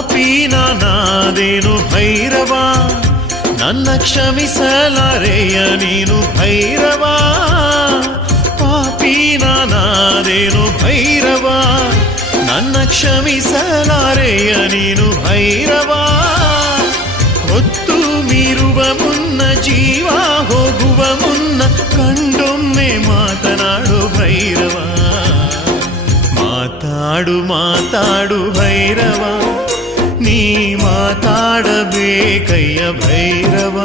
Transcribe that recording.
ಪಾಪಿ ನಾನಾದೇನು ಭೈರವ, ನನ್ನ ಕ್ಷಮಿಸಲಾರೆಯ ನೀನು ಭೈರವ. ಪಾಪಿ ನಾನಾದೇನು ಭೈರವ, ನನ್ನ ಕ್ಷಮಿಸಲಾರೆಯ ನೀನು ಭೈರವ. ಹೊತ್ತು ಮೀರುವ ಮುನ್ನ ಜೀವ ಹೋಗುವ ಮುನ್ನ ಕಂಡೊಮ್ಮೆ ಮಾತನಾಡು ಭೈರವ. ಮಾತಾಡು ಮಾತಾಡು ಭೈರವ, ನೀ ಮಾತಾಡಬೇಕಯ್ಯ ಭೈರವ.